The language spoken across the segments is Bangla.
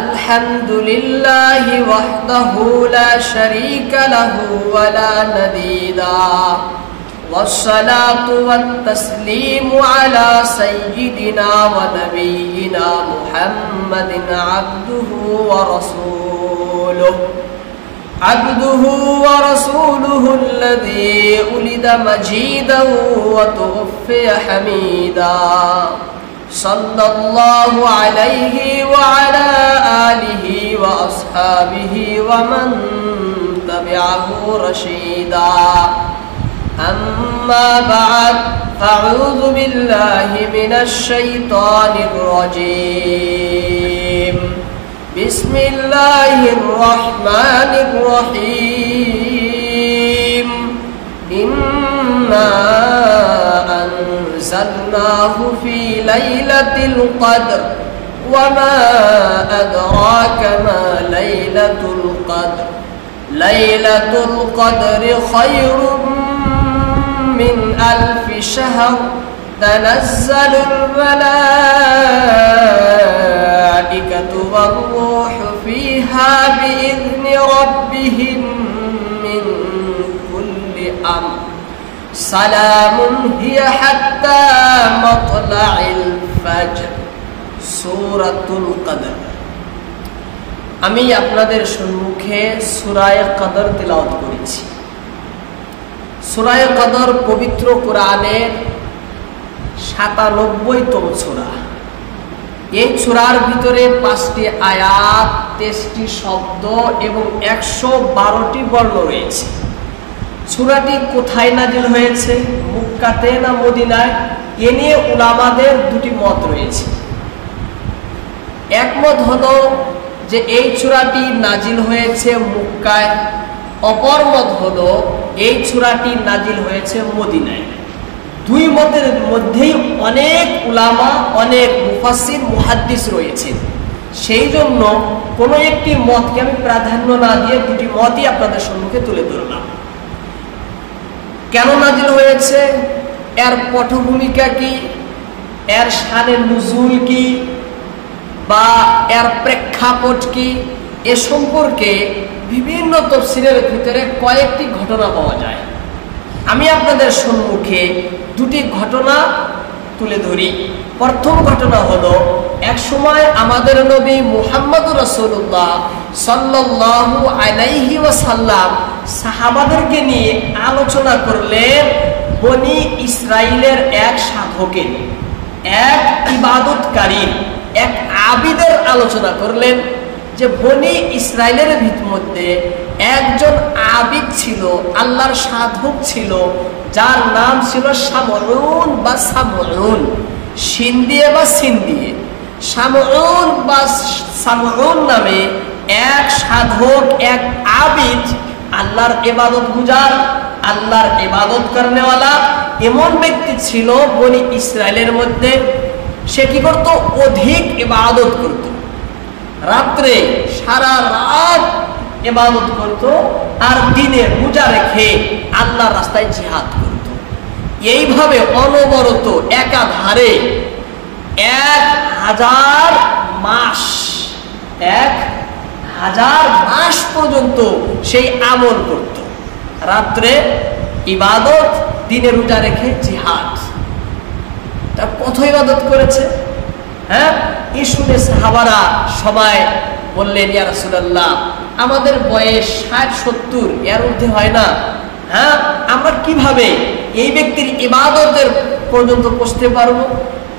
الحمد لله وحده لا شريك له ولا نديدا والصلاة والتسليم على سيدنا ونبينا محمد عبده ورسوله الذي ولد مجيدا وتوفي حميدا صلى الله عليه وعلى آله وأصحابه ومن تبعه رشيدا أما بعد فأعوذ بالله من الشيطان الرجيم بسم الله الرحمن الرحيم إنا أنزلناه في ليلة القدر وما أدراك ما ليلة القدر ليلة القدر خير من 1000 شهر تنزل الملائكة والروح فيها بإذن ربهم من كل أمر سلام هي حتى مطلع الفجر সূরাতুল কদর। আমি আপনাদের সম্মুখে সূরা কদর তিলাওয়াত করেছি। সূরা কদর পবিত্র কোরআনের ৯৭তম সূরা। এই সূরার ভিতরে ৫টি আয়াত, ২৩টি শব্দ এবং ১১২টি বর্ণ রয়েছে। সূরাটি কোথায় নাজিল হয়েছে, মক্কাতে না মদিনায়, এ নিয়ে উলামাদের দুটি মত রয়েছে। একমত হলো যে এই সূরাটি নাজিল হয়েছে মক্কায়, অপর মত হলো এই সূরাটি নাজিল হয়েছে মদিনায়। দুই মতের মধ্যেই অনেক উলামা, অনেক মুফাসসির, মুহাদ্দিস রয়েছেন। সেই জন্য কোনো একটি মতকে আমি প্রাধান্য না দিয়ে দুটি মতই আপনাদের সম্মুখে তুলে ধরলাম। কেন নাজিল হয়েছে, এর পটভূমিকা কি, এর শানে নুজুল কি বা এর প্রেক্ষাপট কি, এ সম্পর্কে বিভিন্ন তাফসীরের ভিতরে কয়েকটি ঘটনা পাওয়া যায়। আমি আপনাদের সম্মুখে দুটি ঘটনা তুলে ধরি। প্রথম ঘটনা হলো, এক সময় আমাদের নবী মুহাম্মদুর রাসূলুল্লাহ সাল্লাল্লাহু আলাইহি ওয়াসাল্লাম সাহাবাদেরকে নিয়ে আলোচনা করলেন বনি ইসরাইলের এক সাধকের, এক ইবাদতকারী, এক আবিদের আলোচনা করলেন যে বনি ইসরাইলের মধ্যে একজন আবিদ ছিল, আল্লাহর সাধক ছিল, যার নাম ছিল শামউন বা সামউন, শিন দিয়ে বা সিন দিয়ে। শামউন বা সামউন নামে এক সাধক, এক আবিদ, আল্লাহর ইবাদত গুজার, আল্লাহর ইবাদত করনেওয়ালা এমন ব্যক্তি ছিল বনি ইসরাইলের মধ্যে। সে কি করত, অধিক ইবাদত করত, রাত্রে সারা রাত ইবাদত করত, আর দিনে রোজা রেখে আল্লাহর রাস্তায় জিহাদ করত। এইভাবে অনবরত একাধারে 1000 মাস, 1000 মাস পর্যন্ত সেই আমল করত। রাত্রে ইবাদত, দিনে রোজা রেখে জিহাদ। তা কত ইবাদত করেছে, হ্যাঁ? এই শুনে সাহাবারা সবাই বললেন, ইয়া রাসূলুল্লাহ, আমাদের বয়স ৬০-৭০ এর ঊর্ধ্বে হয় না, হ্যাঁ? আমরা কিভাবে এই ব্যক্তির ইবাদতের পর্যন্ত পৌঁছতে পারবো?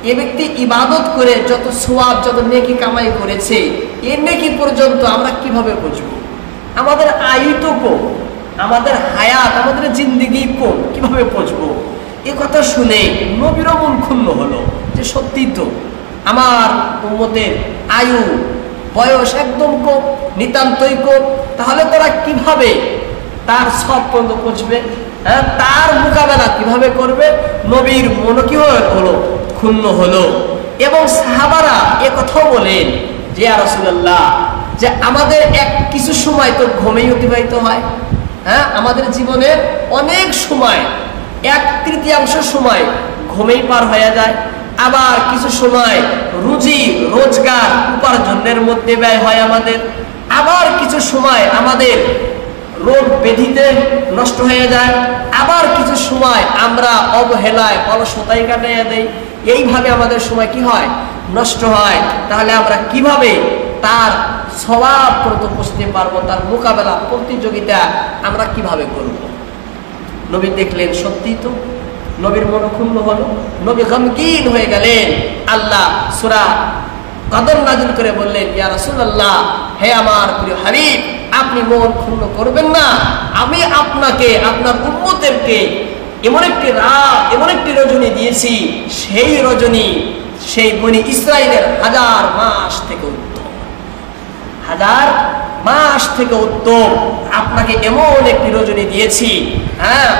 এই ব্যক্তি ইবাদত করে যত সওয়াব, যত নেকি কামাই করেছে, এই নেকি পর্যন্ত আমরা কিভাবে পৌঁছবো? আমাদের আয়ু তো কম, আমাদের হায়াত, আমাদের জিন্দেগি কম, কিভাবে পৌঁছবো? এই কথা শুনে নবীরও মন ক্ষুণ্ণ হলো যে সত্যি তো আমার উম্মতের আয়ু, বয়স একদম কম, নিতান্তই কম, তাহলে তারা কিভাবে তার সব পর্যন্ত পৌঁছবে, হ্যাঁ? তার মোকাবেলা কিভাবে করবে? নবীর মন কি হলো, ক্ষুণ্ণ হলো। এবং সাহাবারা এ কথাও বলেন যে, ইয়া রাসূলুল্লাহ, যে আমাদের কিছু সময় তো ঘুমেই অতিবাহিত হয়, হ্যাঁ? আমাদের জীবনের অনেক সময় 1/3 সময় ঘুমেই পার হয়ে যায়। আবার কিছু সময় রুজি রোজগার উপার্জনের মধ্যে ব্যয় হয় আমাদের, আবার কিছু সময় আমাদের রোগ ব্যাধিতে নষ্ট হয়ে যায়, আবার কিছু সময় আমরা অবহেলায় অলসতায় কাটাইয়া দেই। এইভাবে আমাদের সময় কি হয়? নষ্ট হয়। তাহলে আমরা কিভাবে তার সওয়াবপ্রদ বুঝতে পারবো? তার মোকাবেলা প্রতিযোগিতা আমরা কিভাবে করব? নবী দেখলেন সত্যি তো, নবীর মন ক্ষুণ্ণ হলো, নবী গমগীন হয়ে গেলেন। আল্লাহ সূরা কদর নাযিল করে বললেন, ইয়া রাসূলুল্লাহ, হে আমার প্রিয় হাবিব, আপনি মন ক্ষুণ্ণ করবেন না। আমি আপনাকে, আপনার উম্মতদেরকে এমন একটি রাত, এমন একটি রজনী দিয়েছি, সেই রজনী সেই বনি ইসরাইলের 1000 মাস থেকে উত্তম, 1000 মাস থেকে উত্তম। আপনাকে এমন একটি রজনী দিয়েছি, হ্যাঁ,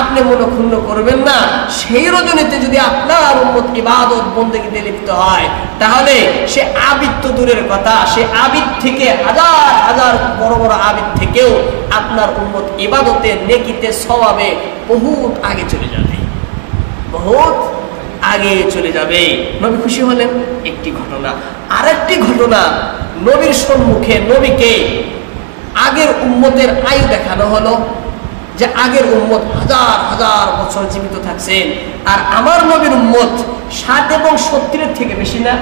আপনি মন ক্ষুণ্ণ করবেন না। সেই রজনীতে যদি আপনার উম্মত ইবাদত বন্দেগীতে লিপ্ত হয়, তাহলে সে আবিদ তো দূরের কথা, সে আবিদ থেকে হাজার হাজার বড় বড় আবিদ থেকেও আপনার উম্মত ইবাদতে, নেকিতে, সওয়াবে বহুত আগে চলে যাবে, বহুত আগে চলে যাবে। নবী খুশি হলেন। একটি ঘটনা। আরেকটি ঘটনা, নবীর সম্মুখে নবীকে আগের উম্মতের আয়ু দেখানো হলো, যে আগের উম্মত হাজার হাজার বছর জীবিত থাকছেন, আর আমার নবীর উম্মত 60 এবং 70 থেকে বেশি না,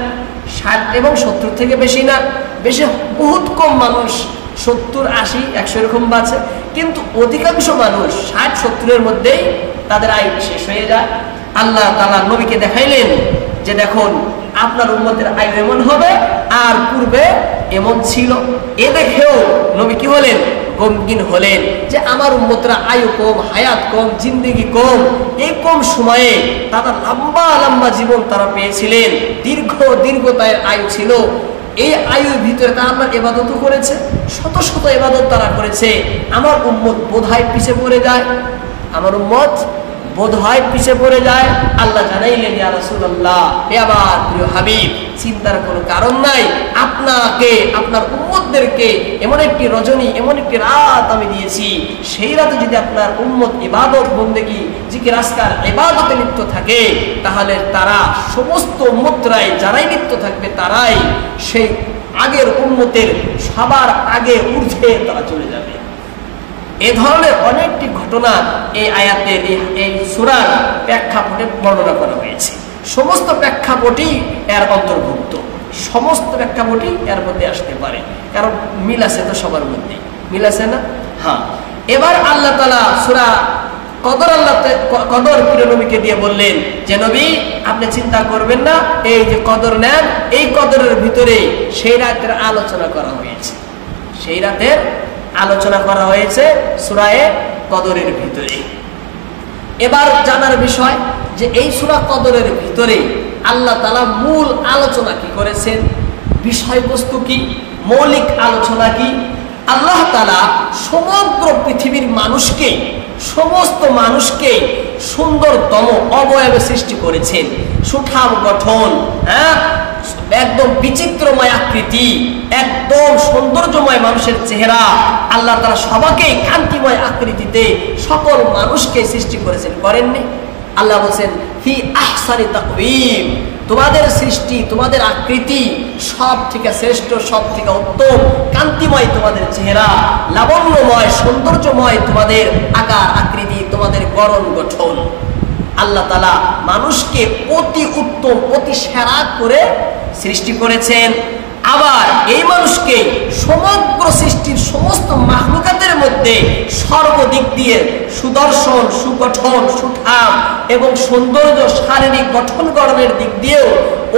60 এবং 70 থেকে বেশি না, বেশি বহুত কম মানুষ 70, 80, 100 এরকম বাঁচে, কিন্তু অধিকাংশ মানুষ 60-70-এর মধ্যেই তাদের আয়ু শেষ হয়ে যায়। আল্লাহ তাআলা নবীকে দেখাইলেন যে দেখুন, আপনার উম্মতের আয়ু এমন হবে, আর পূর্বে এমন ছিল। এ দেখেও নবী কি হলেন? গমগীন হলেন যে আমার উম্মতরা আয়ু কম, হায়াত কম, জিন্দেগি কম। এই কম সময়ে তারা লম্বা লম্বা জীবন তারা পেয়েছিলেন, দীর্ঘ দীর্ঘতায় আয়ু ছিল। এই আয়ুর ভিতরে তারা আমার ইবাদতও করেছে, শত শত ইবাদত তারা করেছে। আমার উম্মত বোধহয় পিছে পড়ে যায়, আমার উম্মত বোধহয় পিছে পড়ে যায়। আল্লাহ জানাইলেন, ইয়া রাসূলুল্লাহ, হে আমার প্রিয় হাবিব, চিন্তার কোনো কারণ নাই। আপনাকে, আপনার উম্মতদেরকে এমন একটি রজনী, এমন একটি রাত আমি দিয়েছি, সেই রাতে যদি আপনার উম্মত ইবাদত বন্দেগী, জিকির আজকার ইবাদতে লিপ্ত থাকে, তাহলে তারা সমস্ত উম্মতরাই, যারাই লিপ্ত থাকবে, তারাই সেই আগের উম্মতের সবার আগে ঊর্ধ্বে তারা চলে যাবে। এ ধরনের অনেকটি ঘটনা এই আয়াতের, এই সূরার প্রেক্ষাপটে বর্ণনা করা হয়েছে। সমস্ত প্রেক্ষাপটই এর অন্তর্ভুক্ত, সমস্ত প্রেক্ষাপটই এর মধ্যে আসতে পারে, কারণ মিল আছে তো সবার মধ্যে, মিল আছে না? হ্যাঁ। এবার আল্লাহ তাআলা সূরা কদর, কদর প্রিয় নবীকে দিয়ে বললেন যে নবী, আপনি চিন্তা করবেন না, এই যে কদর নেন, এই কদরের ভিতরে সেই রাতের আলোচনা করা হয়েছে, সেই রাতের আলোচনা করা হয়েছে সূরায়ে কদরের ভিতরে। এবার জানার বিষয় যে এই সূরা কদরের ভিতরে আল্লাহ তাআলা মূল আলোচনা কি করেছেন, বিষয়বস্তু কি, মৌলিক আলোচনা কি। আল্লাহ তাআলা সমগ্র পৃথিবীর মানুষকে, সমস্ত মানুষকে সুন্দরতম অবয়বে সৃষ্টি করেছেন, সুঠাম গঠন, হ্যাঁ, একদম বিচিত্রময় আকৃতি, একদম সৌন্দর্যময় মানুষের চেহারা। আল্লাহ তাআলা সবাইকে কান্তিময় আকৃতিতে সকল মানুষকে সৃষ্টি করেছেন, করেননি? আল্লাহ বলেন, ফি আহসানি তাকওয়িম, তোমাদের সৃষ্টি, তোমাদের আকৃতি সব থেকে শ্রেষ্ঠ, সব থেকে উত্তম, কান্তিময় তোমাদের চেহারা, লাবণ্যময়, সৌন্দর্যময় তোমাদের আকার আকৃতি, তোমাদের গড়ন গঠন। আল্লাহ তাআলা মানুষকে অতি উত্তম, অতি সেরা করে সৃষ্টি করেছেন। আবার এই মানুষকে সমগ্র সৃষ্টির সমস্ত মাখলুকাতের মধ্যে সর্বদিক দিয়ে সুদর্শন, সুগঠন, সুঠাম এবং সৌন্দর্য, শারীরিক গঠন গঠনের দিক দিয়েও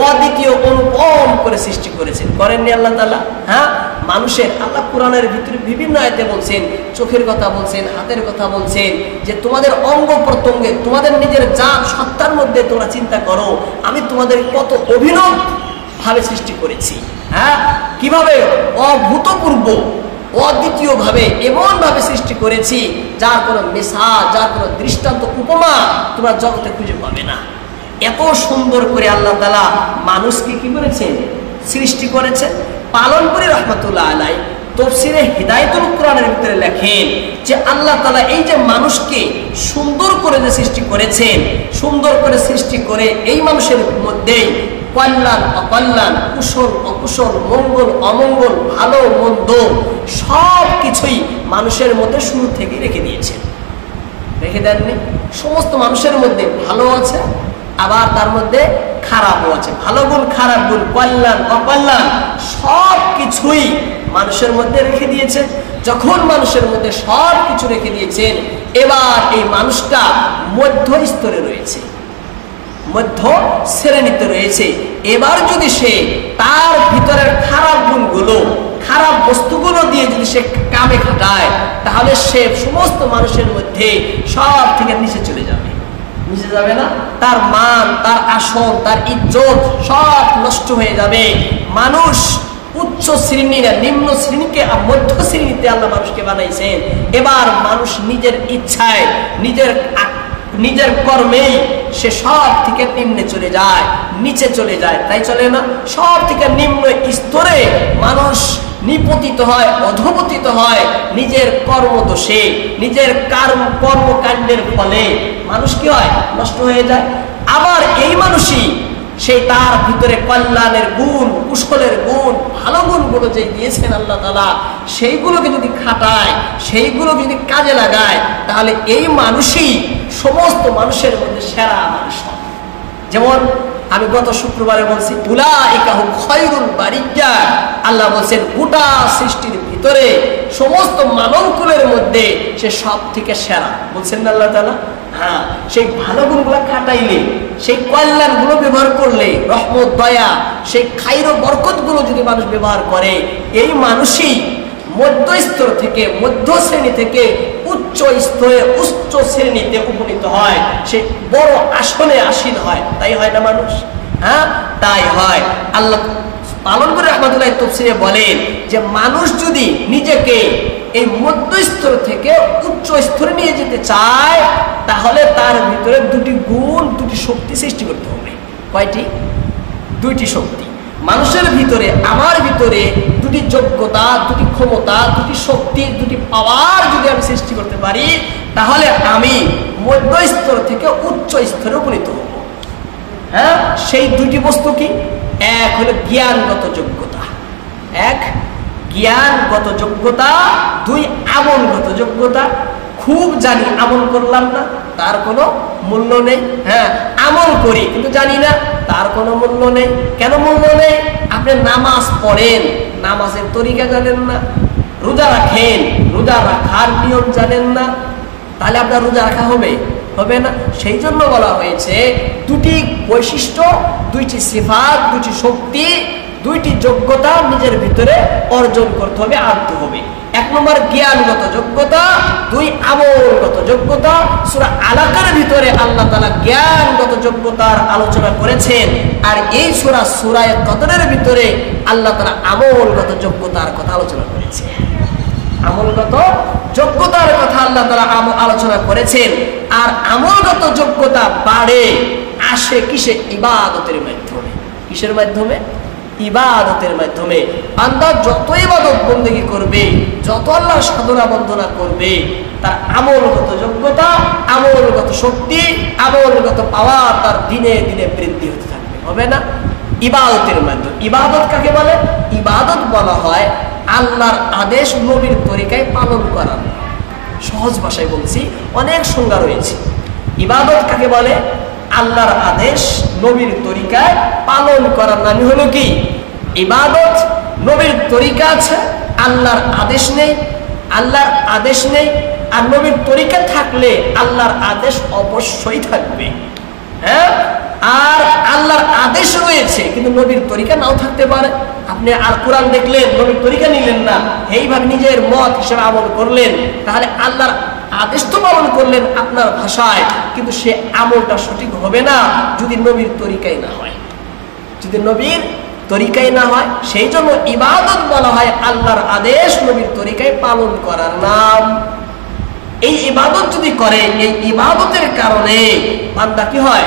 অদ্বিতীয়, অনুপম করে সৃষ্টি করেছেন, করেননি আল্লাহ তাআলা? হ্যাঁ, মানুষের আল্লাহ কোরআনের ভিতরে বিভিন্ন আয়াতে বলছেন, চোখের কথা বলছেন, হাতের কথা বলছেন, যে তোমাদের অঙ্গ প্রত্যঙ্গে, তোমাদের নিজের জাত সত্তার মধ্যে তোমরা চিন্তা করো, আমি তোমাদের কত অভিনব ভাবে সৃষ্টি করেছি। হ্যাঁ, কিভাবে অভূতপূর্ব, অদ্বিতীয় ভাবে, এমন ভাবে সৃষ্টি করেছি যার কোনো মিসাল, যার কোনো দৃষ্টান্ত, উপমা তোমরা জগতে খুঁজে পাবে না। এত সুন্দর করে আল্লাহ তাআলা মানুষকে কি করেছেন? সৃষ্টি করেছেন। পালনপুরী রহমাতুল্লাহ আলাইহি তাফসীরে হিদায়াতুল কোরআনের ভিতরে লেখেন যে আল্লাহ তাআলা এই যে মানুষকে সুন্দর করে যে সৃষ্টি করেছেন, সুন্দর করে সৃষ্টি করে এই মানুষের মধ্যে কল্যাণ অকল্যাণ, কুশল অকুশল, মঙ্গল অমঙ্গল, ভালো মন্দ সব কিছুই মানুষের মধ্যে শুরু থেকে রেখে দিয়েছেন। রেখে দেননি? সমস্ত মানুষের মধ্যে ভালো আছে, আবার তার মধ্যে খারাপও আছে। ভালো গুণ, খারাপ গুণ, কল্যাণ অকল্যাণ সব কিছুই মানুষের মধ্যে রেখে দিয়েছেন। যখন মানুষের মধ্যে সব কিছু রেখে দিয়েছেন, এবার এই মানুষটা মধ্য স্তরে রয়েছে, মধ্য শ্রেণীতে রয়েছে। এবার যদি সে তার ভিতরের খারাপ গুণগুলো, খারাপ বস্তুগুলো দিয়ে যদি সে কামে খাটায়, তাহলে সে সমস্ত মানুষের মধ্যে সব থেকে নিচে চলে যাবে। নিচে যাবে না? তার মান, তার আসন, তার ইজ্জত সব নষ্ট হয়ে যাবে। মানুষ উচ্চ শ্রেণী না, নিম্ন শ্রেণীকে মধ্য শ্রেণীতে আল্লাহ মানুষকে বানাইছেন। এবার মানুষ নিজের ইচ্ছায়, নিজের কর্মেই সে সব থেকে নিম্নে চলে যায়, নিচে চলে যায়। তাই চলে না? সব থেকে নিম্ন স্তরে মানুষ নিপতিত হয়, অধপতিত হয় নিজের কর্মদোষে, নিজের কর্মকাণ্ডের ফলে মানুষ কি হয়? নষ্ট হয়ে যায়। আবার এই মানুষই সেই তার ভিতরে কল্যাণের গুণ, কুশলের গুণ, ভালো গুণগুলো যে দিয়েছেন আল্লাহ তাআলা, সেইগুলোকে যদি খাটায়, সেইগুলোকে যদি কাজে লাগায়, তাহলে এই মানুষই সমস্ত মানুষের মধ্যে সেরা মানুষ হয়। যেমন আমি গত শুক্রবারে বলছি, উলাইকা হুম খায়রুল বারিয়া। আল্লাহ বলছেন গোটা সৃষ্টির ভিতরে সমস্ত মানবকুলের মধ্যে সে সব থেকে সেরা। বলছেন না আল্লাহ তাআলা? হ্যাঁ, সেই ভালো গুণগুলো খাটাইলে, সেই কল্যাণগুলো ব্যবহার করলে, রহমত দয়া, সেই খাইর বরকতগুলো যদি মানুষ ব্যবহার করে, এই মানুষই মধ্য স্তর থেকে, মধ্য শ্রেণী থেকে উচ্চ স্তরে, উচ্চ শ্রেণীতে উপনীত হয়, সে বড় আসনে আসীন হয়। তাই হয় না মানুষ? হ্যাঁ, তাই হয়। আল্লাহ পালনপুর রহমাতুল্লাহ তাফসীরে বলেন যে মানুষ যদি নিজেকে এই মধ্য স্তর থেকে উচ্চ স্তরে নিয়ে যেতে চায়, তাহলে তার ভিতরে দুটি গুণ, দুটি শক্তি সৃষ্টি করতে হবে। কয়টি? দুইটি শক্তি। মানুষের ভিতরে, আমার ভিতরে দুটি যোগ্যতা, দুটি ক্ষমতা, দুটি শক্তি, দুটি পাওয়ার যদি আমি সৃষ্টি করতে পারি, তাহলে আমি মধ্য স্তর থেকে উচ্চ স্তরে উপনীত হব। হ্যাঁ, সেই দুইটি বস্তু কি? এক হলো জ্ঞানগত যোগ্যতা, এক জ্ঞানগত যোগ্যতা, দুই আমলগত যোগ্যতা। খুব জানি, আমল করলাম না, তার কোনো মূল্য নেই। হ্যাঁ, আমল করি কিন্তু জানি না, তার কোনো মূল্য নেই। কেন মূল্য নেই? আপনি নামাজ পড়েন, নামাজের তরিকা জানেন না। রোজা রাখেন, রোজা রাখার নিয়ম জানেন না, তাহলে আপনার রোজা রাখা হবে? হবে না। সেই জন্য বলা হয়েছে দুটি বৈশিষ্ট্য, দুইটি সিফাত, দুটি শক্তি, দুইটি যোগ্যতা নিজের ভিতরে অর্জন করতে হবে, আনতে হবে। এক নম্বর জ্ঞানগত যোগ্যতা, দুই আমলগত যোগ্যতা। সূরা আলাকার ভিতরে আল্লাহ তাআলা জ্ঞানগত যোগ্যতার আলোচনা করেছেন, আর এই সূরা কদরের ভিতরে আল্লাহ তাআলা আমলগত যোগ্যতার কথা আলোচনা করেছেন। আমলগত যোগ্যতার কথা আল্লাহ তাআলা আলোচনা করেছেন। আর আমলগত যোগ্যতা বাড়ে, আসে কিসে? ইবাদতের মাধ্যমে। কিসের মাধ্যমে? ইবাদতের মাধ্যমে। বান্দা যত ইবাদত বন্দেগী করবে, যত আল্লাহর সাধনা বন্দনা করবে, তার আমলগত যোগ্যতা, আমলগত শক্তি, আমলগত পাওয়ার তার দিনে দিনে বৃদ্ধি হতে থাকবে। হবে না? ইবাদতের মাধ্যমে। ইবাদত কাকে বলে? ইবাদত বলা হয় আল্লাহর আদেশ নবীর তরিকায় পালন করা। সহজ ভাষায় বলছি, অনেক সংজ্ঞা রয়েছে। ইবাদত কাকে বলে? আল্লাহর আদেশ নবীর তরিকায় পালন করার নামই হলো কি? ইবাদত। নবীর তরিকা আছে, আল্লাহর আদেশ নেই। আল্লাহর আদেশ নেই আর নবীর তরিকা থাকলে আল্লাহর আদেশ অবশ্যই থাকবে। হ্যাঁ, আর আল্লাহর আদেশ রয়েছে কিন্তু নবীর তরিকা নাও থাকতে পারে। আপনি আর কোরআন দেখলেন, নবীর তরিকা নিলেন না, এইভাবে নিজের মত হিসেবে আমল করলেন, তাহলে আল্লাহর আদেশ তো পালন করলেন আপনার ভাষায়, কিন্তু সে আমলটা সঠিক হবে না যদি নবীর তরিকাই না হয়। যদি নবীর তরিকাই না হয়, সেই জন্য ইবাদত বলা হয় আল্লাহর আদেশ নবীর তরিকায় পালন করার নাম। এই ইবাদত যদি করে, এই ইবাদতের কারণে বান্দা কি হয়?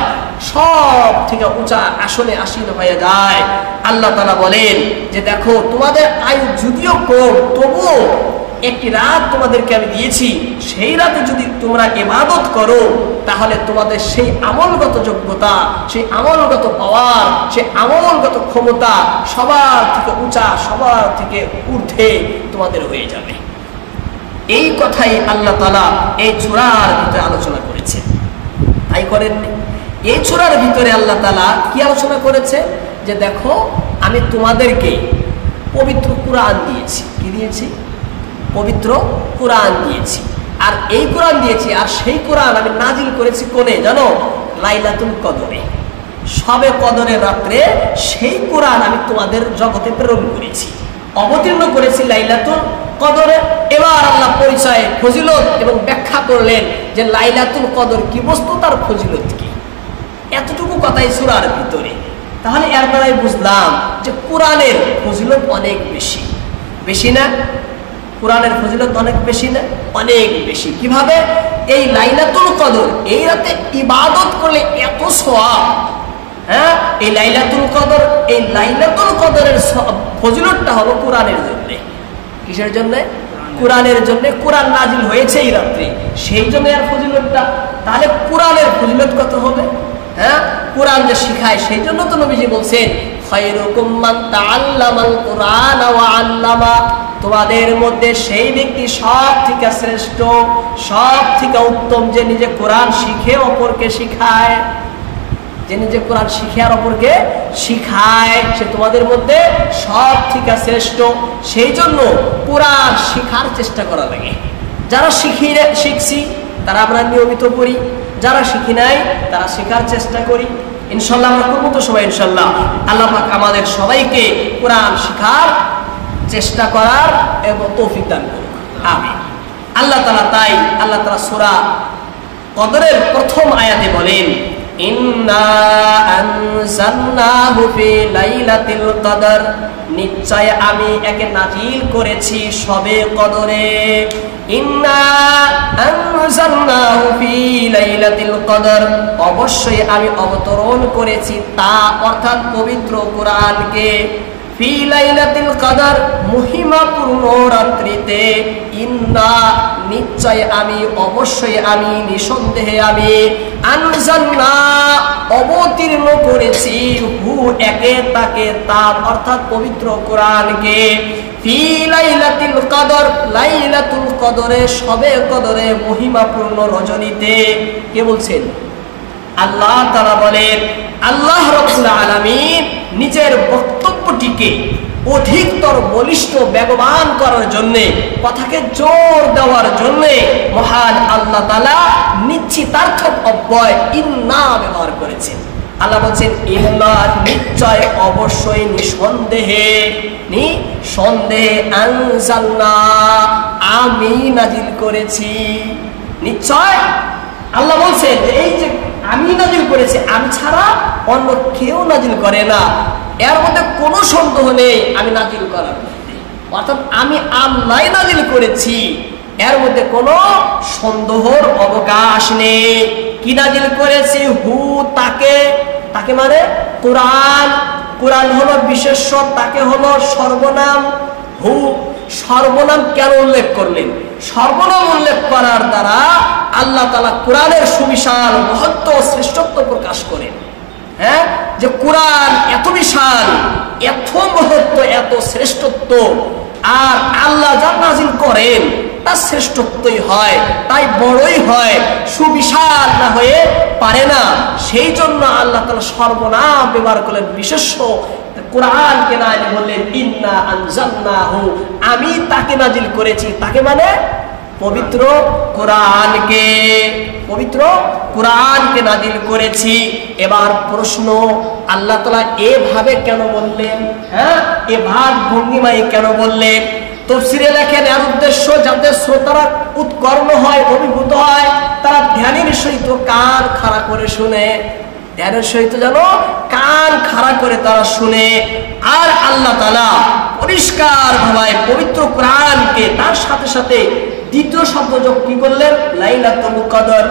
সব থেকে উঁচা আসনে আসীন হয়ে যায়। আল্লাহ তাআলা বলেন যে দেখো তোমাদের আয়ু যদিও কম, তবুও একটি রাত তোমাদেরকে আমি দিয়েছি, সেই রাতে যদি তোমরা ইবাদত করো তাহলে তোমাদের সেই আমলগত যোগ্যতা, সেই আমলগত পাওয়ার, সেই আমলগত ক্ষমতা সবার থেকে উঁচা, সবার থেকে ঊর্ধ্বে তোমাদের হয়ে যাবে। এই কথাই আল্লাহ তাআলা এই সূরার ভিতরে আলোচনা করেছে। তাই করেননি? এই সূরার ভিতরে আল্লাহ তাআলা কি আলোচনা করেছে? যে দেখো আমি তোমাদেরকে পবিত্র কুরআন দিয়েছি। কি দিয়েছি? পবিত্র কুরআন দিয়েছি। আর এই কুরআন দিয়েছি, আর সেই কুরআন আমি নাজিল করেছি কোনে জানো? লাইলাতুল কদরে, শবে কদরের রাত্রে সেই কুরআন আমি তোমাদের জগতে প্রেরণ করেছি, অবতীর্ণ করেছি লাইলাতুল কদরে। এবার আল্লাহ পরিচয়, ফজিলত এবং ব্যাখ্যা করলেন যে লাইলাতুল কদর কি বস্তু, তার ফজিলত কি। এতটুকু কথাই সূরার ভিতরে। তাহলে এর দ্বারাই বুঝলাম যে কোরআনের ফজিলত অনেক বেশি। বেশি না? কোরআনের ফজিলত অনেক বেশি না? অনেক বেশি। কিভাবে? এই লাইলাতুল কদর, এই রাতে ইবাদত করলে এত সওয়াব। হ্যাঁ, এই লাইলাতুল কদর, এই লাইলাতুল কদরের ফজিলতটা হলো কোরআনের জন্য। কিসের জন্য? কোরআনের জন্য। কোরআন নাজিল হয়েছে এই রাত্রে, সেই জন্য আর ফজিলতটা। তাহলে কোরআনের ফজিলত কত হবে? হ্যাঁ, কোরআন যে শিখায় সেই জন্য তো নবীজি বলছেন খায়রুকুম মান তাআল্লামাল কুরআন ওয়া আল্লামা, তোমাদের মধ্যে সেই ব্যক্তি সব থেকে শ্রেষ্ঠ, সব থেকে উত্তম যে নিজে কোরআন শিখে অপরকে শিখায়। যে নিজে কোরআন শিখে আর অপরকে শিখায়, সে তোমাদের মধ্যে সব থেকে শ্রেষ্ঠ। সেই জন্য কোরআন শিখার চেষ্টা করা লাগে। যারা শিখছি তারা আমরা নিয়মিত করি, যারা শিখি নাই তারা শেখার চেষ্টা করি। ইনশাল্লাহ আমরা করবো তো সবাই ইনশাল্লাহ। আল্লাহ পাক আমাদের সবাইকে কোরআন শিখার চেষ্টা করার এবং তৌফিক দান করুন, আমিন। আল্লাহ তাআলা তাই আল্লাহ তাআলা সূরা কদরের প্রথম আয়াতে বলেন ইন্না আনজালনাহু ফি লাইলাতিল কদর, নিশ্চয় আমি একে নাজিল করেছি শবে কদরে। ইন্না আনজালনাহু ফি লাইলাতিল কদর, অবশ্যই আমি অবতরণ করেছি তা অর্থাৎ পবিত্র কোরআনকে ফি লাইলাতিল কদর, মহিমাপূর্ণ রাত্রিতে। ইন্না নিশ্চয় আমি, অবশ্যই আমি, নিঃসন্দেহে আমি, আনজালনা অবতীর্ণ করেছি, হু একে তাকে, তা অর্থাৎ পবিত্র কোরআনকে, ফি লাইলাতিল কদর, লাইলাতুল কদরে, শবে কদরে, মহিমাপূর্ণ রজনীতে। কে বলছেন? আল্লাহ তাআলা বলেন। আল্লাহ রাব্বুল আলামিন নিজের বক্তব্যটিকে অধিকতর বলিষ্ঠ, বেগবান করার জন্য, কথাকে জোর দেওয়ার জন্য মহান আল্লাহ তাআলা নিশ্চিতার্থক অব্যয় ইন্না ব্যবহার করেছেন। আল্লাহ বলছেন ইন্না নিশ্চয়, অবশ্যই, নিঃসন্দেহে, নিঃসন্দেহে, আনজালনা আমি নাজিল করেছি। নিশ্চয় আল্লাহ বলছেন যে এই যে আমি নাজিল করেছি, আমি ছাড়া অন্য কেউ নাজিল করে না, এর মধ্যে কোনো সন্দেহ নেই। আমি নাজিল করার মধ্যে, অর্থাৎ আমি আল্লাহ নাজিল করেছি, এর মধ্যে কোনো সন্দেহর অবকাশ নেই। কি নাজিল করেছি? হু তাকে, তাকে মানে কোরআন। কোরআন হলো বিশেষ্য, তাকে হলো সর্বনাম। হু সর্বনাম কেন উল্লেখ করলেন? সর্বনাম উল্লেখ করার দ্বারা আল্লাহ তাআলা কোরআনের সুবিশাল মহত্ব, শ্রেষ্ঠত্ব প্রকাশ করেন। হ্যাঁ, যে কোরআন এত বিশাল, এত মহত্ব, এত শ্রেষ্ঠত্ব, আর আল্লাহ যা নাজিল করেন তার শ্রেষ্ঠত্বই হয়, তাই বড়ই হয়, সুবিশাল না হয়ে পারে না। সেই জন্য আল্লাহ তাআলা সর্বনাম ব্যবহার করলেন, বিশেষ্য কোরআনকে না বললেন ইন্না আনজালনাহু, আমি তাকে নাজিল করেছি। তাকে মানে পবিত্র কোরআনকে, পবিত্র কোরআনকে নাজিল করেছি। এবার প্রশ্ন, আল্লাহ তাআলা এভাবে কেন বললেন? হ্যাঁ, এ ভাগ ভঙ্গিমায় কেন বললেন? তাফসীরে লেখেন এর উদ্দেশ্য যাতে শ্রোতারা উৎকর্ণ হয়, অভিভূত হয়, তারা ধ্যানের সহিত কান খাড়া করে শুনে, ধ্যানের সহিত যেন কান খাড়া করে তারা শুনে। আর আল্লাহ তাআলা পরিষ্কার ভাবে পবিত্র কোরআনকে তার সাথে সাথে দ্বিতীয় শব্দ যোগ কি করলেন? লাইলাতুল কদর।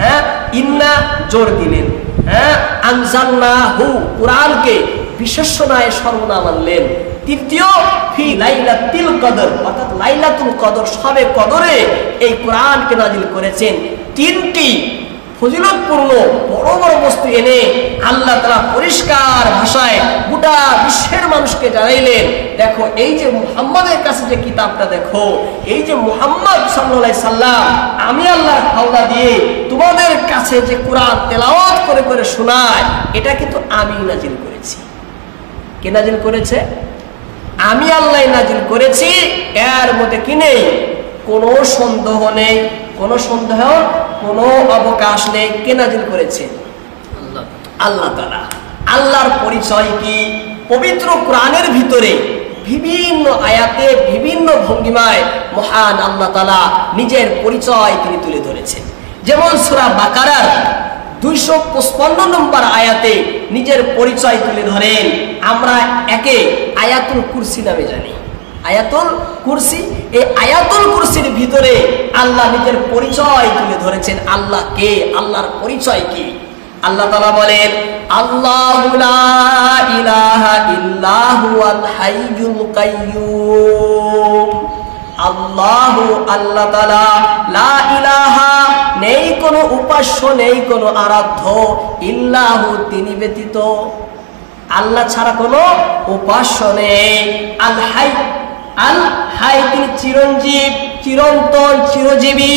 হ্যাঁ, ইন্না জোর দিলেন, হ্যাঁ, আনজালনাহু কুরআনকে বিশেষণায় সর্বনাম আনলেন। তৃতীয় ফি লাইলাতুল কদর, অর্থাৎ লাইলাতুল কদর, শবে কদরে এই কোরআনকে নাজিল করেছেন। তিনটি ফজিলতপূর্ণ বড় বড় বস্তু এনে আল্লাহ তাআলা পরিষ্কার ভাষায় গোটা বিশ্বের মানুষকে জানাইলেন, দেখো এই যে মুহাম্মাদের কাছে যে কিতাবটা, দেখো এই যে মুহাম্মদ সাল্লাল্লাহু আলাইহি সাল্লাম আমি আল্লাহর হাওলা দিয়ে তোমাদের কাছে যে কোরআন তেলাওয়াত করে করে শোনায়, এটা কিন্তু আমি নাজিল করেছি। কে নাজিল করেছে? আমি আল্লাহ নাজিল করেছি। এর মধ্যে কি নেই? কোনো সন্দেহ নেই, কোনো সন্দেহ, কোনো অবকাশ নেই। কে নাজিল করেছে? আল্লাহ তাআলা। আল্লাহর পরিচয় কি? পবিত্র কোরআনের ভিতরে বিভিন্ন আয়াতে বিভিন্ন ভঙ্গিমায় মহান আল্লাহ তাআলা নিজের পরিচয় তিনি তুলে ধরেছেন। যেমন সূরা বাকারার 255 নম্বর আয়াতে নিজের পরিচয় তুলে ধরেন। আমরা একে আয়াতুল কুরসি নামে জানি। আয়াতুল কুরসি, এই আয়াতুল কুরসির ভিতরে আল্লাহ নিজের পরিচয় তুলে ধরেছেন। আল্লাহ কে? আল্লাহর পরিচয় কি? আল্লাহ তাআলা বলেন, আল্লাহু লা ইলাহা ইল্লা হুয়াল হাইয়ুল কাইয়্যুম। আল্লাহু, আল্লাহ তাআলা, লা ইলাহা, নেই কোনো উপাস্য, নেই কোনো আরাধ্য, ইল্লাহু, তিনি ব্যতীত, আল্লাহ ছাড়া কোনো উপাস্য নেই। আল হাই, আল হাই, তিনি চিরঞ্জীব, চিরন্তন, চিরজীবী।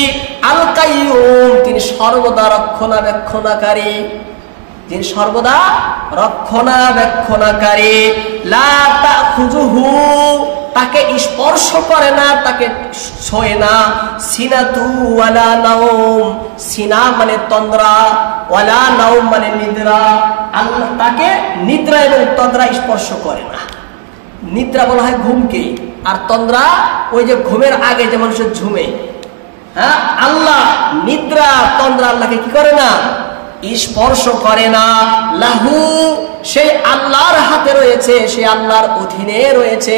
আল কাইয়্যুম, তিনি সর্বদা রক্ষণাবেক্ষণকারী, তিনি সর্বদা রক্ষণাবেক্ষণকারী। লা তাখুযুহু, তাকে স্পর্শ করে না, তাকে ছোঁয় না। সিনাতু ওয়ালা নাওম, সিনা মানে তন্দ্রা, ওয়ালা নাওম মানে নিদ্রা। আল্লাহ তাকে নিদ্রা এবং তন্দ্রা স্পর্শ করে না। নিদ্রা বলা হয় ঘুমকে, আর তন্দ্রা ওই যে ঘুমের আগে যে মানুষের ঝুমে। হ্যাঁ, আল্লাহ নিদ্রা তন্দ্রা আল্লাহকে কি করে না? স্পর্শ করে না। লাহু, সেই আল্লাহর হাতে রয়েছে, সে আল্লাহর অধীনে রয়েছে,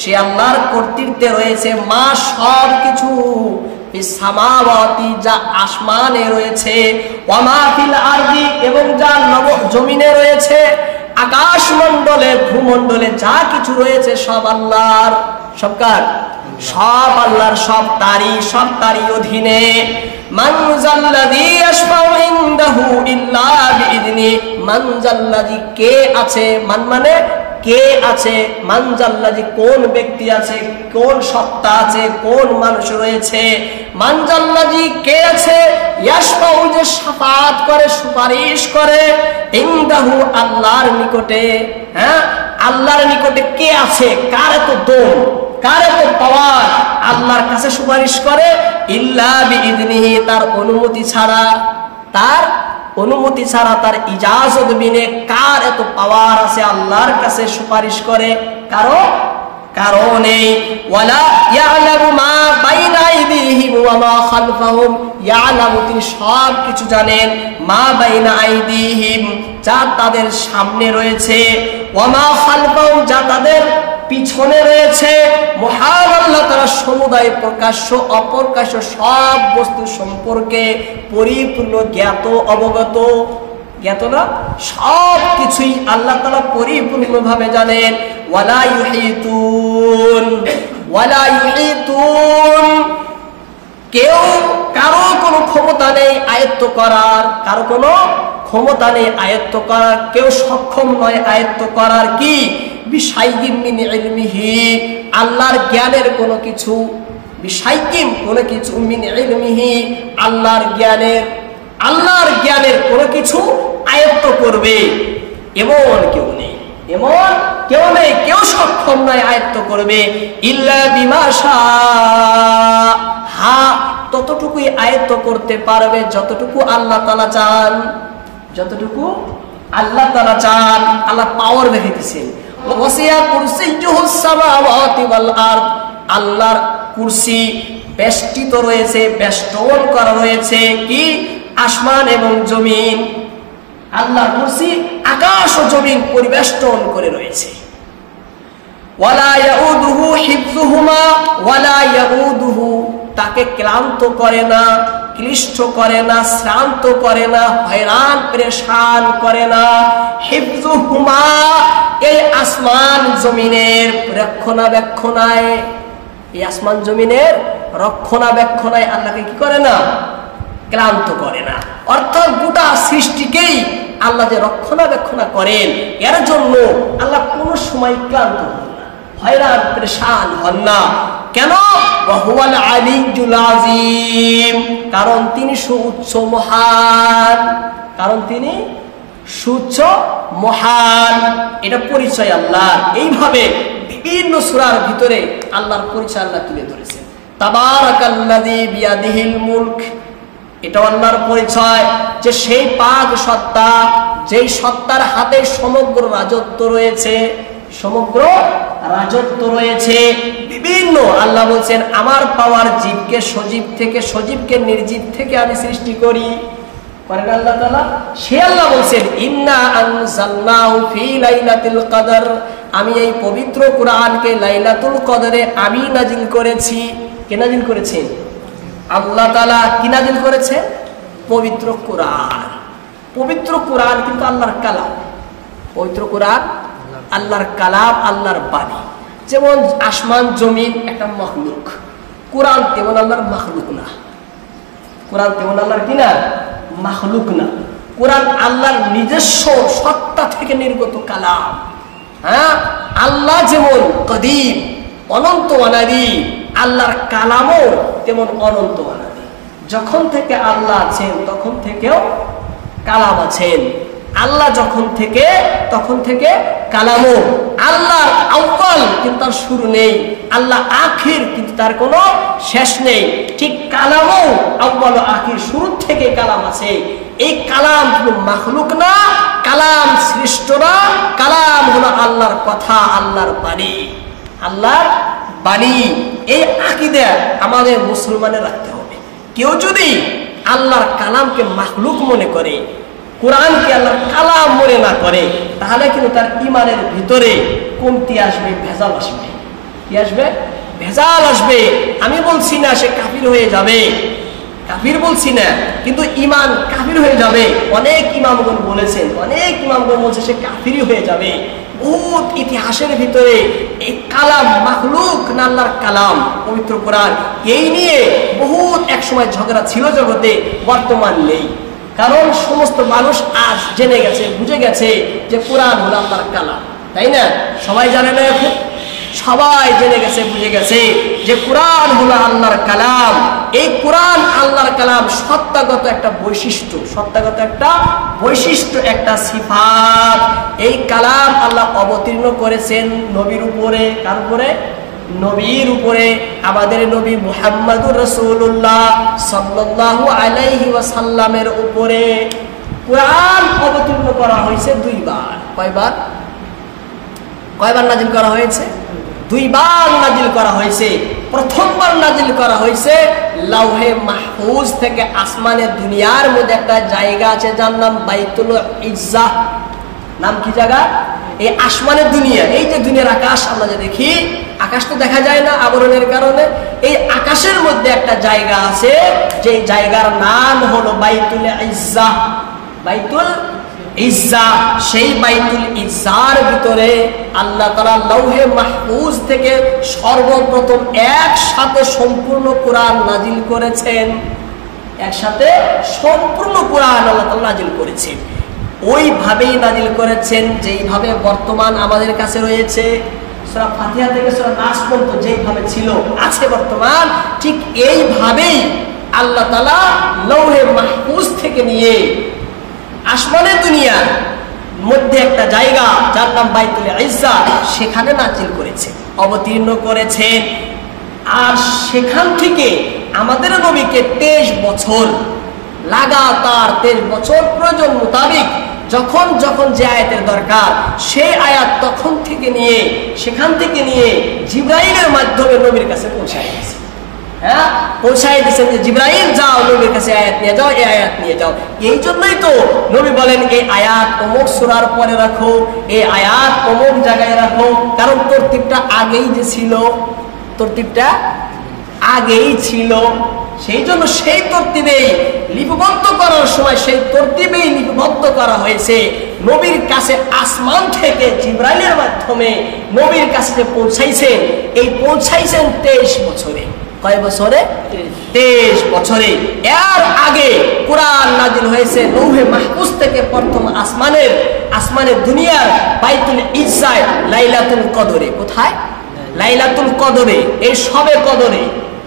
সে আল্লাহর কর্তৃত্বে রয়েছে। মা, সব কিছু, সামাওয়াতি, যা আসমানে রয়েছে, ওয়া মা ফিল আরদি, এবং যা জমিনে রয়েছে, আকাশ মণ্ডলে, ভূমণ্ডলে যা কিছু রয়েছে সব আল্লাহর। সব কার? সব আল্লাহর, সব তারই, সব তারই অধীনে। মান জাল্লাযী ইয়াশফাউ ইনদাহু ইল্লা বিইذনি, মান জাল্লাযী, কে আছে? মান মানে কে আছে? মান জাল্লাযী, কোন ব্যক্তি আছে, কোন সত্তা আছে, কোন মানুষ রয়েছে। মান জাল্লাযী, কে আছে? ইয়াশফাউ, যে শাফাত করে, সুপারিশ করে, ইনদাহু, আল্লাহর নিকটে। হ্যাঁ, আল্লাহর নিকটে কে আছে? কার এত দম, কার এত পাওয়ার আল্লাহর কাছে সুপারিশ করে? ইল্লা বিইذনিহি, তার অনুমতি ছাড়া, তার অনুমতি ছাড়া, তার ইজাজত বিনে কার এত পাওয়ার আছে আল্লাহর কাছে সুপারিশ করে? কারো কারণে। ওয়ালা ইয়ালামু মা বাইনা আইদিহিম ওয়া মা খালফাহুম, ইয়ালামু, তিনি সব কিছু জানেন। মা বাইনা আইদিহিম, যা তাদের সামনে রয়েছে, ওয়া মা খালফাহুম, যা তাদের পিছনে রয়েছে। মহান আল্লাহ তাআলা সমুদায় প্রকাশ্য অপ্রকাশ্য সব বস্তু সম্পর্কে পরিপূর্ণ জ্ঞাত, অবগত। জ্ঞাত না, সব কিছুই আল্লাহ তাআলা পরিপূর্ণভাবে জানেন। ওয়ালা ইউহিতুন, ওয়ালা ইউহিতুন, কেউ, কারো কোনো ক্ষমতা নেই আয়ত্ত করার, কারো কোনো ক্ষমতা নেই আয়ত্ত করার, কেউ সক্ষম নয় আয়ত্ত করার। কি? বিশাইয়িন মিন ইলমিহি, আল্লাহর জ্ঞানের কোনো কিছু, বিশাইয়িন, কোনো কিছু, মিন ইলমিহি, আল্লাহর জ্ঞানের, আল্লাহর জ্ঞানের কোনো কিছু আয়ত্ত করবে এমন কেউ নেই, এমন কেউ নেই, কেউ সক্ষম নয় আয়ত্ত করবে। ইল্লা বিমা শাআ, হ্যাঁ, ততটুকুই আয়ত্ত করতে পারবে যতটুকু আল্লাহ তাআলা চান, যতটুকু আল্লাহ তাআলা চান। আল্লাহ পাওয়ার দেখাইতেছেন। ওয়াসিয়া কুরসিয়্যুহুস সামাওয়াতি ওয়াল আরদ, আল্লাহর কুরসি বেষ্টিত রয়েছে, বেষ্টন করা রয়েছে। কি? আসমান এবং জমিন। আল্লাহর কুরসি আকাশ ও জমিন পরিবেষ্টন করে রয়েছে। ওয়ালা ইয়াউদুহু হিফযুহুমা ওয়ালা ইয়াউদুহু তাকে ক্লান্ত করে না, ক্লিষ্ট করে না, শ্রান্ত করে না, হয়রান পরেশান করে না। হিফযুহুমা, এই আসমান জমিনের রক্ষণাবেক্ষণায়, এই আসমান জমিনের রক্ষণাবেক্ষণায় আল্লাহকে কি করে না? ক্লান্ত করে না। অর্থাৎ গোটা সৃষ্টিকেই আল্লাহ যে রক্ষণাবেক্ষণা করেন, এর জন্য আল্লাহ কোনো সময় ক্লান্ত হন না, হয়রান পরেশান হন না। কেন? ওয়াহুয়াল আলিয়্যুল আযীম, কারণ তিনি সুউচ্চ মহান, কারণ তিনি সুউচ্চ মহান। এটা পরিচয় আল্লাহর। এইভাবে বিভিন্ন সূরার ভিতরে আল্লাহর পরিচয় আল্লাহ তুলে ধরেছেন। তাবারাকাল্লাযী বিয়াদিহিল মুলক, এটা আল্লাহর পরিচয় যে সেই পাক সত্তা, যেই সত্তার হাতে সমগ্র রাজত্ব রয়েছে, সমগ্র রাজত্ব রয়েছে। বিভিন্ন আল্লাহ বলছেন আমার পাওয়ার জীবকে সজীব থেকে, সজীবকে নির্জীব থেকে আমি সৃষ্টি করি। করেন আল্লাহ তাআলা। সে আল্লাহ বলছেন ইন্না আনজালনাহু ফি লাইলাতুল কদর, আমি এই পবিত্র কোরআনকে লাইলাতুল কদরে আমি নাজিল করেছি। কে নাজিল করেছেন? আল্লাহ তাআলা। কি নাজিল করেছেন? পবিত্র কোরআন। পবিত্র কোরআন কিন্তু আল্লাহর কালাম। পবিত্র কোরআন আল্লাহর কালাম, আল্লাহর বাণী। যেমন আসমান জমিন একটা মখলুক, কোরআন তেমন আল্লাহর মখলুক না। কোরআন তেমন আল্লাহর কি না? মখলুক না। কোরআন আল্লাহর নিজস্ব সত্তা থেকে নির্গত কালাম। হ্যাঁ, আল্লাহ যেমন কদিম, অনন্ত অনাদি, আল্লাহর কালামও তেমন অনন্ত অনাদি। যখন থেকে আল্লাহ আছেন তখন থেকেও কালাম আছেন। আল্লাহ যখন থেকে তখন থেকে কালামও। আল্লাহর আউয়াল কিন্তু তার শুরু নেই, আল্লাহ আখির কিন্তু তার কোনো শেষ নেই। ঠিক কালামও আউয়াল ও আখির, শুরু থেকে কালাম আছে। এই কালাম কোনো মাখলুক না, কালাম সৃষ্ট না, কালাম হলো আল্লাহর কথা, আল্লাহর বাণী, আল্লাহর বাণী। এই আকীদা আমাদের মুসলমানের রাখতে হবে। কেউ যদি আল্লাহর কালামকে মাখলুক মনে করে, কোরআনকে আল্লাহর কালাম মনে না করে, তাহলে কিন্তু তার ঈমানের ভিতরে কমতি আসবে, ভেজাল আসবে। কি আসবে? ভেজাল আসবে। আমি বলছি না সে কাফির হয়ে যাবে, কাফির বলছি না, কিন্তু ঈমান কাফির হয়ে যাবে। অনেক ইমামগণ বলেছেন, অনেক ইমামগণ বলছে সে কাফিরই হয়ে যাবে। বহুত ইতিহাসের ভিতরে এই কালাম মাখলুক না আল্লাহর কালাম, পবিত্র কোরআন, এই নিয়ে বহুত একসময় ঝগড়া ছিল জগতে, বর্তমান নেই। কারণ সমস্ত মানুষ আজ জেনে গেছে, বুঝে গেছে যে কোরআন হলো আল্লাহর কালাম, তাই না? সবাই জানে না এখন? সবাই জেনে গেছে, বুঝে গেছে যে কোরআন হলো আল্লাহর কালাম। এই কোরআন আল্লাহর কালাম সত্তাগত একটা বৈশিষ্ট্য, সত্তাগত একটা বৈশিষ্ট্য, একটা সিফাত। এই কালাম আল্লাহ অবতীর্ণ করেছেন নবীর উপরে। কার উপরে? নবীর উপরে। আমাদের নবী মুহাম্মদুর রাসূলুল্লাহ সাল্লাল্লাহু আলাইহি ওয়াসাল্লামের উপরে কোরআন অবতীর্ণ করা হয়েছে দুইবার। কয়বার? কয়বার নাজিল করা হয়েছে? দুইবার নাজিল করা হয়েছে। প্রথমবার নাজিল করা হয়েছে লাউহে মাহফুজ থেকে। আসমানের দুনিয়ার মধ্যে একটা জায়গা আছে যার নাম বাইতুল ইজ্জাহ। নাম কি জায়গা? এই আসমানের দুনিয়া, এই যে দুনিয়ার আকাশ আমরা যে দেখি, আকাশ তো দেখা যায় না আবরণের কারণে। এই আকাশের মধ্যে একটা জায়গা আছে, যে জায়গার নাম হলো বাইতুল ইজ্জাহ। বাইতুল ইজ্জাহ। সেই বাইতুল ইজ্জার ভিতরে আল্লাহ তাআলা লাউহে মাহফুজ থেকে সর্বপ্রথম একসাথে সম্পূর্ণ কোরআন নাজিল করেছেন। একসাথে সম্পূর্ণ কোরআন আল্লাহ তাআলা নাজিল করেছেন। ওইভাবেই নাজিল করেছেন যেইভাবে বর্তমান আমাদের কাছে রয়েছে। সূরা ফাতিহা থেকে সূরা নাস পর্যন্ত যেইভাবে ছিল, আছে বর্তমান, ঠিক এইভাবেই আল্লাহ তাআলা লাউহে মাহফুজ থেকে নিয়ে আসমানের দুনিয়ার মধ্যে একটা জায়গা যার নাম বাইতুল ইজ্জাহ, সেখানে নাজিল করেছে, অবতীর্ণ করেছেন। আর সেখান থেকে আমাদের নবীকে 23 বছর লাগাতার, 23 বছর প্রয়োজন মোতাবেক যখন যখন যে আয়াতের দরকার সেই আয়াত তখন থেকে নিয়ে, সেখান থেকে নিয়ে জিবরাইলের মাধ্যমে নবীর কাছে পৌঁছায় গেছে। হ্যাঁ, পৌঁছায় দিয়েছেন যে জিবরাইল যাও নবীর কাছে আয়াত নিয়ে যাও, এই আয়াত নিয়ে যাও। এই জন্যই তো নবী বলেন এই আয়াত অমুক সূরার পরে রাখো, এই আয়াত অমুক জায়গায় রাখো, কারণ তরতিবটা আগেই যে ছিল, তরতিবটা আগেই ছিল, সেই জন্য সেই তরতিবেই লিপিবদ্ধ করার সময় সেই তরতিবেই লিপিবদ্ধ করা হয়েছে। নবীর কাছে আসমান থেকে জিবরাইলের মাধ্যমে নবীর কাছে পৌঁছাইছেন, এই পৌঁছাইছেন 23 বছরে। কয় বছরে? 23 বছরে। এর আগে কোরআন নাজিল হয়েছে লৌহে মাহফুজ থেকে প্রথম আসমানের দুনিয়ার বাইতুল ইজ্জায় লাইলাতুল কদরে। কোথায়? লাইলাতুল কদরে, এই সবে কদরে,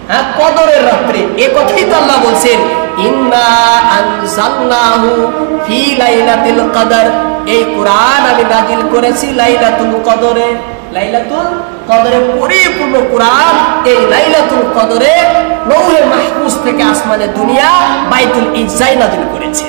হ্যাঁ, কদরের রাত্রে। এই কথাই তো আল্লাহ বলছেন, ইন্না আনজালনাহু ফি লাইলাতুল কদর, এই কোরআন আমি নাজিল করেছি লাইলাতুল কদরে। লাইলাতুল কদরে পরিপূর্ণ কোরআন এই লাইলাতুল কদরে লৌহে মাহফুজ থেকে আসমানের দুনিয়া বাইতুল ইজ্জায় নাজিল করেছে।